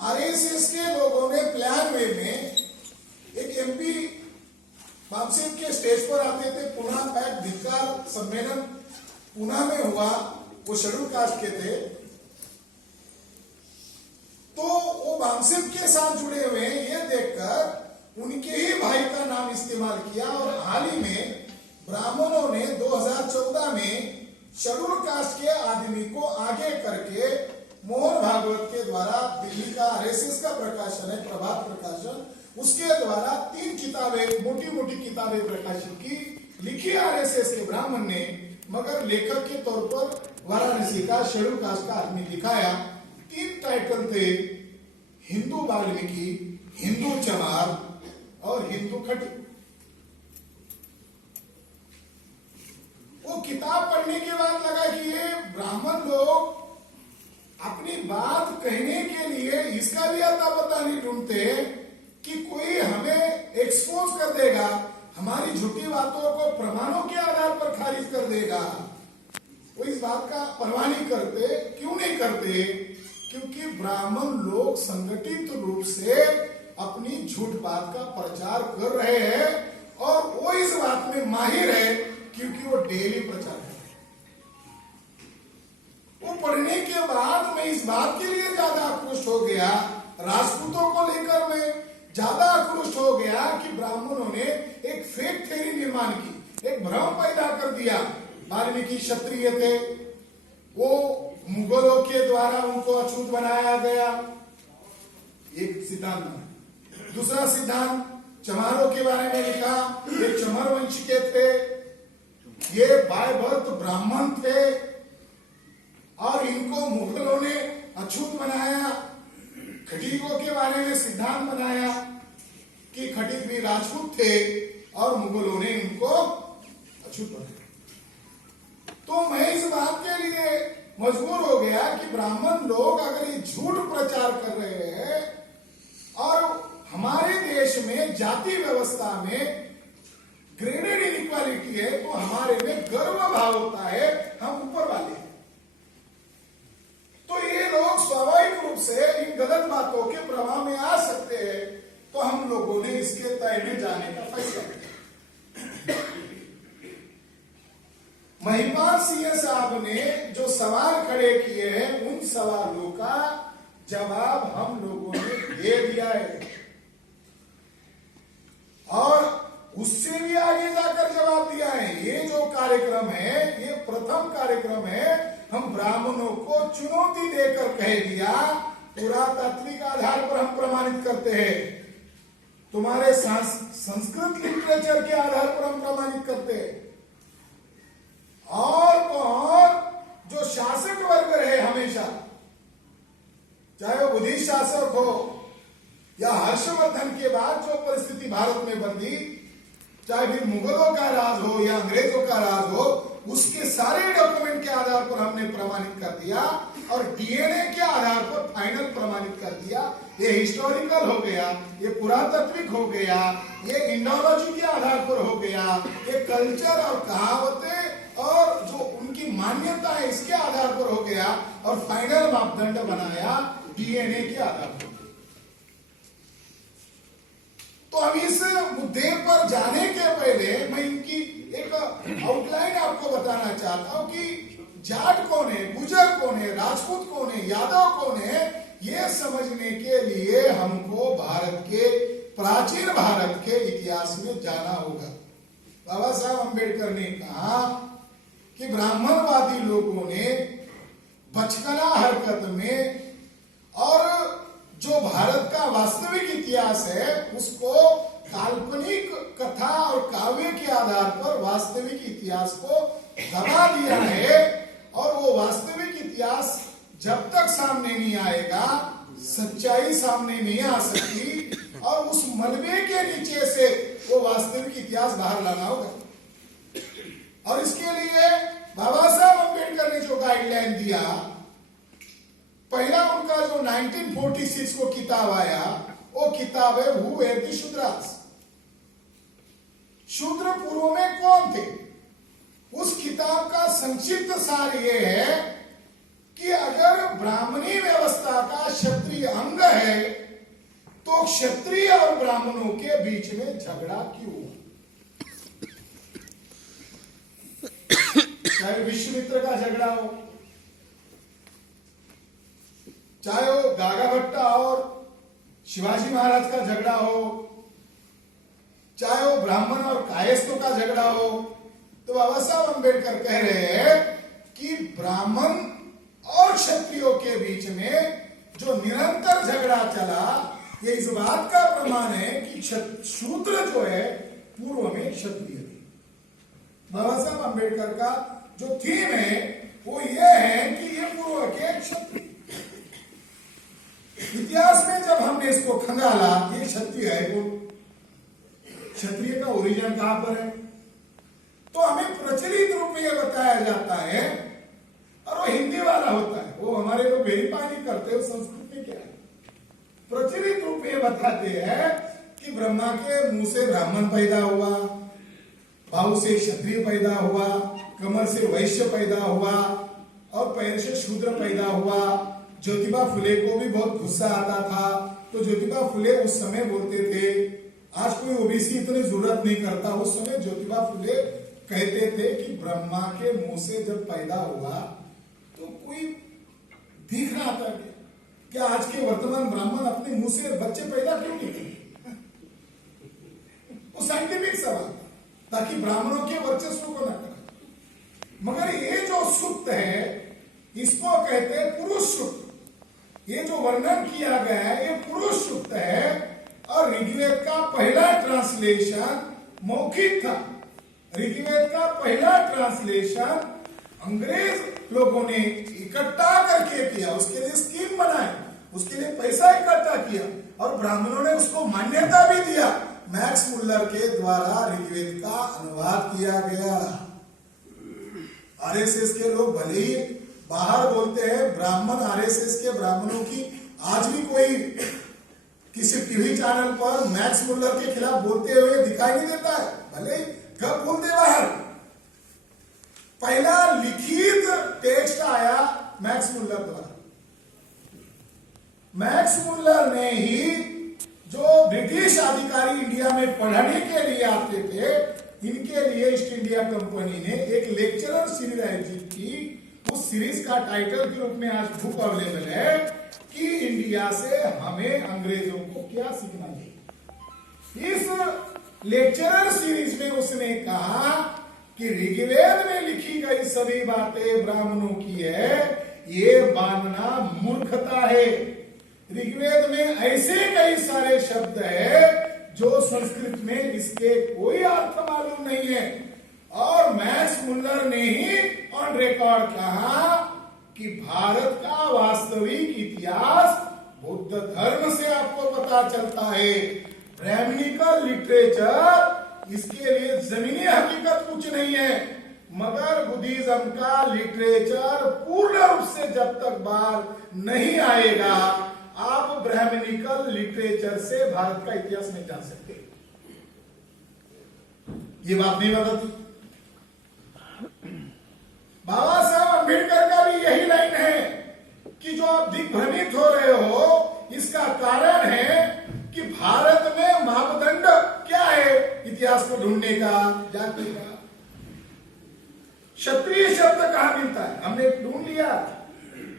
RSS के लोगों ने प्लान वे में एक एमपी मानसिक के स्टेज पर आते थे, पुणे पैक धिक्कार सम्मेलन पुणे में हुआ, वो शेड्यूल कास्ट के थे, तो वो मानसिक के साथ जुड़े हुए ये देखकर उनके ही भाई का नाम इस्तेमाल किया और हाल ही में ब्राह्मणों ने 2014 में शेड्यूल कास्ट के आदमी को आगे करके मोहन भागवत के द्वारा दिल्ली का आरएसएस का प्रकाशन है प्रभात प्रकाशन, उसके द्वारा 3 किताबें मोटी मोटी किताबें प्रकाशित की, लिखी आरएसएस के ब्राह्मण ने, मगर लेखक के तौर पर वाराणसी का शेड्यूल कास्ट का आदमी दिखाया। 3 टाइटल थे, हिंदू वाल्मीकि, हिंदू चमार और हिंदू खटी। वो किताब पढ़ने के बाद लगा कि ये ब्राह्मण लोग अपनी बात कहने के लिए इसका भी अता पता नहीं ढूंढते कि कोई हमें एक्सपोज कर देगा, हमारी झूठी बातों को प्रमाणों के आधार पर खारिज कर देगा। वो इस बात का परवाह नहीं करते। क्यों नहीं करते? क्योंकि ब्राह्मण लोग संगठित रूप से अपनी झूठ बात का प्रचार कर रहे हैं और वो इस बात में माहिर है क्योंकि वो डेली प्रचार कर रहे हैं। वो पढ़ने के बाद मैं इस बात के लिए ज्यादा आक्रोश हो गया, राजपूतों को लेकर मैं ज्यादा आक्रोश हो गया कि ब्राह्मणों ने एक फेक थ्योरी निर्माण की, एक भ्रम पैदा कर दिया। वाल्मीकि क्षत्रिय थे, वो मुगलों के द्वारा उनको अछूत बनाया गया, एक सिद्धांत। दूसरा सिद्धांत चमारों के बारे में लिखा, ये चमर वंश के थे, ये बाय बर्थ ब्राह्मण थे और इनको मुगलों ने अछूत बनाया। खटीकों के बारे में सिद्धांत बनाया कि खटीक भी राजपूत थे और मुगलों ने इनको अछूत बनाया। तो मैं इस बात के लिए मजबूर हो गया कि ब्राह्मण लोग अगर ये झूठ प्रचार कर रहे हैं और हमारे देश में जाति व्यवस्था में ग्रेडेड इनइक्वालिटी है, तो हमारे में गर्व भाव होता है, हम ऊपर वाले हैं। तो ये लोग स्वाभाविक रूप से इन गलत बातों के प्रभाव में आ सकते हैं, तो हम लोगों ने इसके तय में जाने का फैसला किया। महिपाल सिंह साहब ने जो सवाल खड़े किए हैं, उन सवालों का जवाब हम लोगों ने दे दिया है और उससे भी आगे जाकर जवाब दिया है। ये जो कार्यक्रम है, ये प्रथम कार्यक्रम है, हम ब्राह्मणों को चुनौती देकर कह दिया, पुरातात्विक आधार पर हम प्रमाणित करते हैं, तुम्हारे संस्कृत लिटरेचर के आधार पर हम प्रमाणित करते हैं। और जो शासक वर्ग रहे हमेशा, चाहे वो बुद्धिस्ट शासक हो या हर्षवर्धन के बाद जो परिस्थिति भारत में बनी, चाहे फिर मुगलों का राज हो या अंग्रेजों का राज हो, उसके सारे डॉक्यूमेंट के आधार पर हमने प्रमाणित कर दिया और डीएनए के आधार पर फाइनल प्रमाणित कर दिया। ये हिस्टोरिकल हो गया, ये पुरातात्विक हो गया, ये इंडोलॉजी के आधार पर हो गया, ये कल्चर और कहावतें और जो उनकी मान्यता है इसके आधार पर हो गया और फाइनल मापदंड बनाया डीएनए के आधार पर। तो अब इस मुद्दे पर जाने के पहले मैं इनकी एक आउटलाइन आपको बताना चाहता हूं कि जाट कौन है, गुजर कौन है, राजपूत कौन है, यादव कौन है, ये समझने के लिए हमको भारत के प्राचीन भारत के इतिहास में जाना होगा। बाबा साहब अम्बेडकर ने कहा कि ब्राह्मणवादी लोगों ने बचकाना हरकत में और जो भारत का वास्तविक इतिहास है उसको काल्पनिक कथा और काव्य के आधार पर वास्तविक इतिहास को दबा दिया है और वो वास्तविक इतिहास जब तक सामने नहीं आएगा सच्चाई सामने नहीं आ सकती और उस मलबे के नीचे से वो वास्तविक इतिहास बाहर लाना होगा। और इसके लिए बाबा साहब अम्बेडकर ने जो गाइडलाइन दिया, पहला उनका जो 1946 को किताब आया, वो किताब है हु वेर द शूद्रास, शूद्र पूर्व में कौन थे। उस किताब का संक्षिप्त सार ये है कि अगर ब्राह्मणी व्यवस्था का क्षत्रिय अंग है तो क्षत्रिय और ब्राह्मणों के बीच में झगड़ा क्यों? चाहे विश्वामित्र का झगड़ा हो, चाहे वो गागा भट्टा और शिवाजी महाराज का झगड़ा हो, चाहे वो ब्राह्मण और कायस्थों का झगड़ा हो, तो बाबा साहब अंबेडकर कह रहे हैं कि ब्राह्मण और क्षत्रियों के बीच में जो निरंतर झगड़ा चला, ये इस बात का प्रमाण है कि शूद्र जो है पूर्व में क्षत्रिय थे। बाबा साहब अंबेडकर का जो थीम है वो ये है कि ये पूर्व के क्षत्रिय। इतिहास में जब हमने इसको खंगाला, ये क्षत्रिय है, वो क्षत्रिय का ओरिजिन कहां पर है, तो हमें प्रचलित रूप में यह बताया जाता है, और वो हिंदी वाला होता है, वो हमारे लोग वेरीफाई नहीं करते वो संस्कृत में क्या है। प्रचलित रूप में बताते हैं कि ब्रह्मा के मुंह से ब्राह्मण पैदा हुआ, बाहु से क्षत्रिय पैदा हुआ, कमर से वैश्य पैदा हुआ और पैर से शूद्र पैदा हुआ। ज्योतिबा फुले को भी बहुत गुस्सा आता था, तो ज्योतिबा फुले उस समय बोलते थे, आज कोई ओबीसी इतनी जरूरत नहीं करता, उस समय ज्योतिबा फुले कहते थे कि ब्रह्मा के मुंह से जब पैदा हुआ तो कोई दिख रहा था क्या आज के वर्तमान ब्राह्मण अपने मुंह से बच्चे पैदा क्यों नहीं करते? वो साइंटिफिक सवाल, ताकि ब्राह्मणों के वर्चस्व को न करें। मगर ये जो सुक्त है इसको कहते हैं पुरुष सुक्त। ये जो वर्णन किया गया है ये पुरुष सुक्त है, और ऋग्वेद का पहला ट्रांसलेशन मौखिक था। ऋग्वेद का पहला ट्रांसलेशन अंग्रेज लोगों ने इकट्ठा करके किया, उसके लिए स्कीम बनाई, उसके लिए पैसा इकट्ठा किया और ब्राह्मणों ने उसको मान्यता भी दिया। मैक्स मुल्लर के द्वारा ऋग्वेद का अनुवाद किया गया। आरएसएस के लोग भले ही बाहर बोलते हैं, ब्राह्मण आरएसएस के ब्राह्मणों की आज भी कोई किसी टीवी चैनल पर मैक्स मुल्लर के खिलाफ बोलते हुए दिखाई नहीं देता है, भले ही कब बोलते बाहर। पहला लिखित टेक्स्ट आया मैक्स मुल्लर द्वारा। मैक्स मुल्लर ने ही जो ब्रिटिश अधिकारी इंडिया में पढ़ने के लिए आते थे, इनके लिए ईस्ट इंडिया कंपनी ने एक लेक्चरर सीरीज आयोजित की। उस सीरीज का टाइटल के रूप में आज बुक अवेलेबल है कि इंडिया से हमें अंग्रेजों को क्या सीखना चाहिए। इस लेक्चरर सीरीज में उसने कहा कि ऋग्वेद में लिखी गई सभी बातें ब्राह्मणों की है, ये मानना मूर्खता है। ऋग्वेद में ऐसे कई सारे शब्द है जो संस्कृत में इसके कोई अर्थ मालूम नहीं है। और मैक्स मुल्लर ने ही ऑन रिकॉर्ड कहा कि भारत का वास्तविक इतिहास बुद्ध धर्म से आपको पता चलता है। ब्राह्मणिकल लिटरेचर इसके लिए जमीनी हकीकत कुछ नहीं है, मगर बुद्धिज्म का लिटरेचर पूर्ण रूप से जब तक बाहर नहीं आएगा, आप ब्राह्मणिकल लिटरेचर से भारत का इतिहास नहीं जान सकते। ये बात नहीं बताती। बाबा साहब अंबेडकर का भी यही लाइन है कि जो आप दिग्भ्रमित हो रहे हो, इसका कारण है कि भारत में मापदंड क्या है इतिहास को ढूंढने का, जानने का। क्षत्रिय शब्द कहां मिलता है, हमने ढूंढ लिया।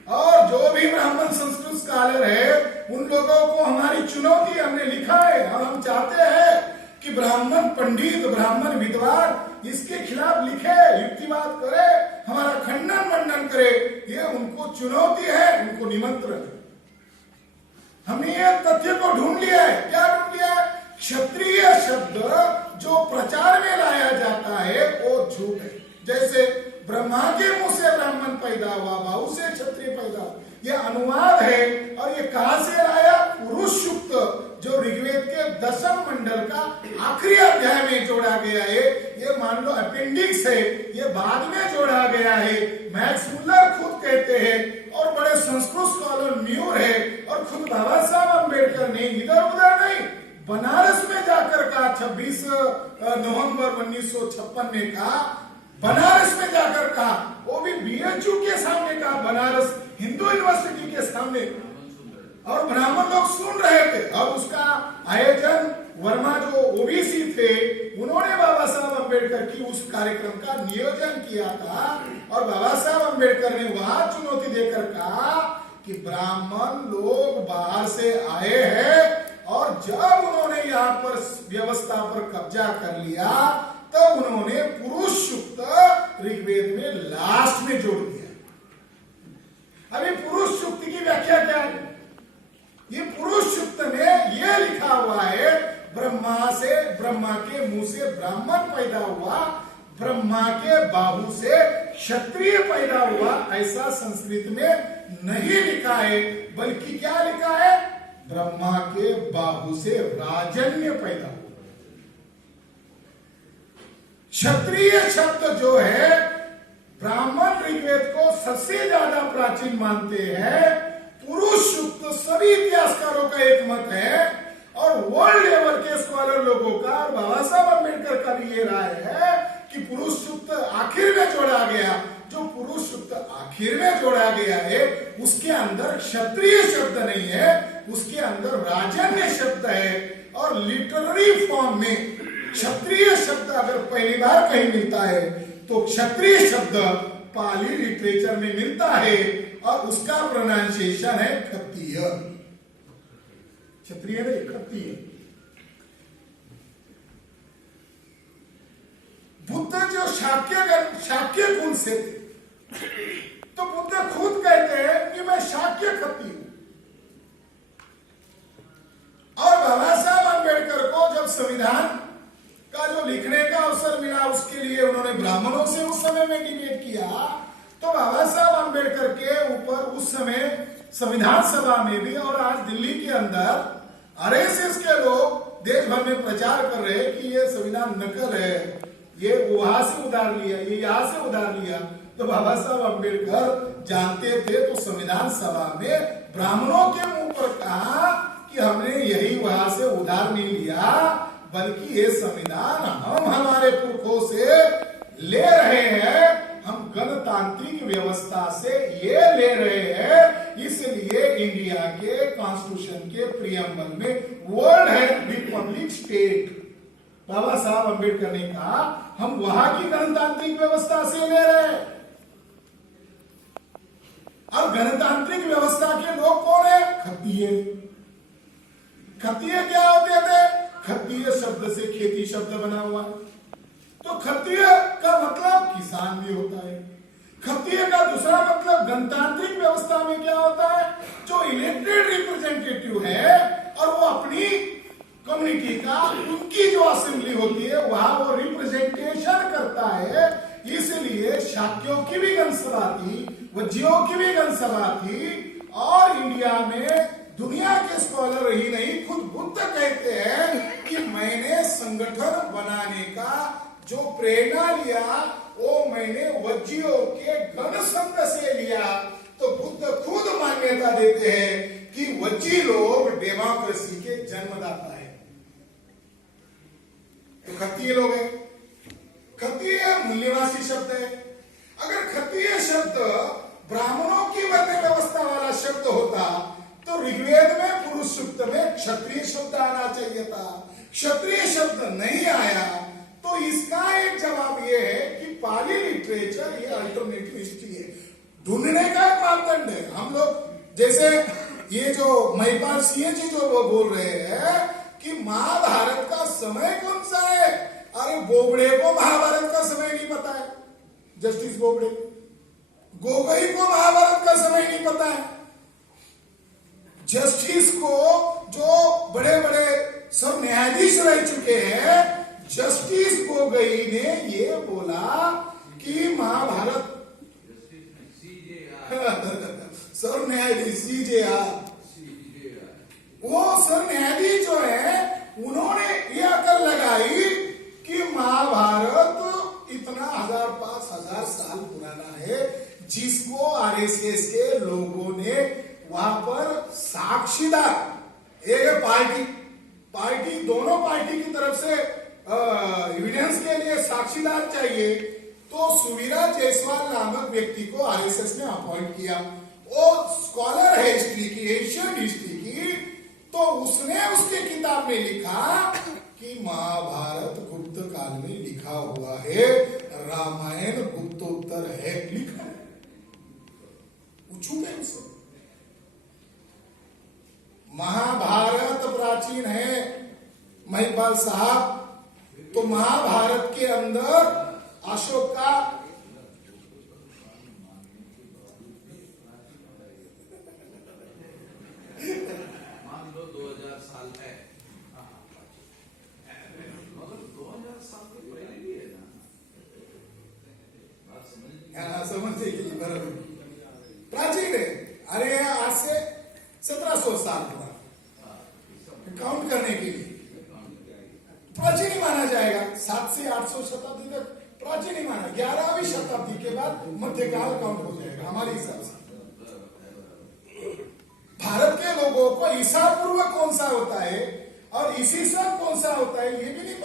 और जो भी ब्राह्मण संस्कृत स्कॉलर है उन लोगों को हमारी चुनौती, हमने लिखा है और हम चाहते हैं कि ब्राह्मण पंडित, ब्राह्मण विद्वान इसके खिलाफ लिखे, युक्तिवाद करे, हमारा खंडन मंडन करे। ये उनको चुनौती है, उनको निमंत्रण है। हमने ये तथ्य को ढूंढ लिया है। क्या ढूंढ लिया है? क्षत्रिय शब्द जो प्रचार में लाया जाता है वो झूठ है। जैसे ब्रह्मा के मुंह से ब्राह्मण पैदा हुआ, बाहु से क्षत्रिय पैदा हुआ, यह अनुवाद है। और ये कहां से लाया? पुरुष सूक्त जो ऋग्वेद के 10वें मंडल का आखिरी अध्याय में जोड़ा गया है। ये मान लो अपेंडिक्स है, ये बाद में जोड़ा गया है। मैक्स मुल्लर खुद कहते हैं और बड़े संस्कृत स्कॉलर म्यूर है, और खुद बाबा साहब अंबेडकर ने इधर उधर नहीं, बनारस में जाकर कहा 26 नवंबर 1956 में कहा, बनारस में जाकर कहा, वो भी बीएचयू के सामने कहा, बनारस हिंदू यूनिवर्सिटी के सामने, और ब्राह्मण लोग सुन रहे थे। अब उसका आयोजन वर्मा जो ओबीसी थे उन्होंने बाबा साहब अम्बेडकर की उस कार्यक्रम का नियोजन किया था, और बाबा साहब अम्बेडकर ने वहां चुनौती देकर कहा कि ब्राह्मण लोग बाहर से आए हैं, और जब उन्होंने यहाँ पर व्यवस्था पर कब्जा कर लिया तब उन्होंने पुरुष सूक्त ऋग्वेद में लास्ट में जोड़ दिया। अभी पुरुष सूक्त की व्याख्या क्या है? ये पुरुष सूक्त में ये लिखा हुआ है, ब्रह्मा के मुंह से ब्राह्मण पैदा हुआ, ब्रह्मा के बाहु से क्षत्रिय पैदा हुआ, ऐसा संस्कृत में नहीं लिखा है, बल्कि क्या लिखा है? ब्रह्मा के बाहु से राजन्य पैदा हुआ। क्षत्रिय शब्द जो है, ब्राह्मण ऋग्वेद को सबसे ज्यादा प्राचीन मानते हैं। पुरुष सूक्त सभी इतिहासकारों का एक मत है, और वर्ल्ड लेवल के स्कॉलर लोगों का, और बाबा साहब अम्बेडकर का भी ये राय है कि पुरुष सूक्त आखिर में जोड़ा गया। जो पुरुष सूक्त आखिर में जोड़ा गया है उसके अंदर क्षत्रिय शब्द नहीं है, उसके अंदर राजन्य शब्द है। और लिटरेरी फॉर्म में क्षत्रिय शब्द अगर पहली बार कहीं मिलता है तो क्षत्रिय शब्द पाली लिटरेचर में मिलता है, और उसका प्रोनाउंसिएशन है खत्तीय। क्षत्रिय नहीं, खत्तीय। बुद्ध जो शाक्य कुल से थे, तो बुद्ध खुद कहते हैं कि मैं शाक्य खत्ती हूं। और बाबा साहब अम्बेडकर को जब संविधान का जो लिखने का अवसर मिला, उसके लिए उन्होंने ब्राह्मणों से उस समय में डिबेट किया, तो बाबा साहब अम्बेडकर के ऊपर उस समय संविधान सभा में भी, और आज दिल्ली के अंदर आरएसएस के लोग देश भर में प्रचार कर रहे हैं कि ये संविधान नकल है, ये वहां से उधार लिया, ये यहां से उधार लिया। तो बाबा साहब अम्बेडकर जानते थे, तो संविधान सभा में ब्राह्मणों के मुंह पर कहा कि हमने यही वहां से उधार नहीं लिया, बल्कि ये संविधान हम हमारे पुरखों से ले रहे हैं, हम गणतांत्रिक व्यवस्था से ये ले रहे हैं। इसलिए इंडिया के कॉन्स्टिट्यूशन के प्रियम्बल में वर्ड है रिपब्लिक स्टेट। बाबा साहब अम्बेडकर ने कहा हम वहां की गणतांत्रिक व्यवस्था से ले रहे हैं। अब गणतांत्रिक व्यवस्था के लोग कौन है? खत्तीय। खत्तीय क्या होते थे? खत्तीय शब्द से खेती शब्द बना हुआ है, तो खत्तीय का मतलब किसान भी होता है। खत्तीय का दूसरा मतलब गणतांत्रिक व्यवस्था में क्या होता है? जो इलेक्टेड रिप्रेजेंटेटिव है और वो अपनी कम्युनिटी का, उनकी जो असेंबली होती है वहां वो रिप्रेजेंटेशन करता है। इसलिए शाक्यों की भी गणसभा थी, वज्जियों की भी गणसभा थी, और इंडिया में दुनिया के स्कॉलर ही नहीं, खुद बुद्ध कहते हैं कि मैंने संगठन बनाने का जो प्रेरणा लिया वो मैंने वज्जियों के गण संघ से लिया। तो बुद्ध खुद मान्यता देते हैं कि वज्जी लोग डेमोक्रेसी के जन्मदाता है। तो खत्तीय लोग हैं। खत्तीय मूल्यवासी शब्द है। अगर खत्तीय शब्द ब्राह्मणों की वर्ण व्यवस्था वाला शब्द होता तो ऋग्वेद में पुरुष सूक्त में क्षत्रिय शब्द आना चाहिए था। क्षत्रिय शब्द नहीं आया, तो इसका एक जवाब यह है कि पाली लिटरेचर ये अल्टरनेटिव हिस्ट्री है। ढूंढने का एक मापदंड है। हम लोग जैसे ये जो महिपाल सिंह जी जो वो बोल रहे हैं कि महाभारत का समय कौन सा है, अरे बोबड़े को महाभारत का समय नहीं पता है, जस्टिस बोबड़े। गोगोई को महाभारत का समय नहीं पता है। जस्टिस को जो बड़े बड़े सब न्यायाधीश रह चुके हैं, जस्टिस गोगोई ने ये बोला कि महाभारत सर न्यायाधीश सीजेआर, वो सर न्यायाधीश जो है उन्होंने ये अकल लगाई कि महाभारत इतना 1000-5000 साल पुराना है, जिसको आरएसएस के लोगों ने वहां पर साक्षीदार, एक पार्टी दोनों पार्टी की तरफ से एविडेंस के लिए साक्षीदार चाहिए, तो सुवीरा जायसवाल नामक व्यक्ति को आरएसएस ने अपॉइंट किया। वो स्कॉलर है हिस्ट्री की, एशियन हिस्ट्री की, तो उसने उसके किताब में लिखा कि महाभारत गुप्त काल में लिखा हुआ है, रामायण गुप्तोत्तर है, लिखा है। पूछूंगे उसे, महाभारत प्राचीन है महिपाल साहब, तो महाभारत के अंदर अशोक का मान लो 2000 साल है, मगर 2000 साल के पहले भी है ना, बात समझने के लिए बराबर प्राचीन है। अरे आज से 1700 साल पुराना, काउंट करने के लिए प्राचीन ही माना जाएगा। 7 से 800 शताब्दी तक प्राचीन ही माना, 11वीं शताब्दी के बाद मध्यकाल काउंट हो जाएगा हमारे हिसाब से। भारत के लोगों को ईसा पूर्व कौन सा होता है और ईसा कौन सा होता है ये भी नहीं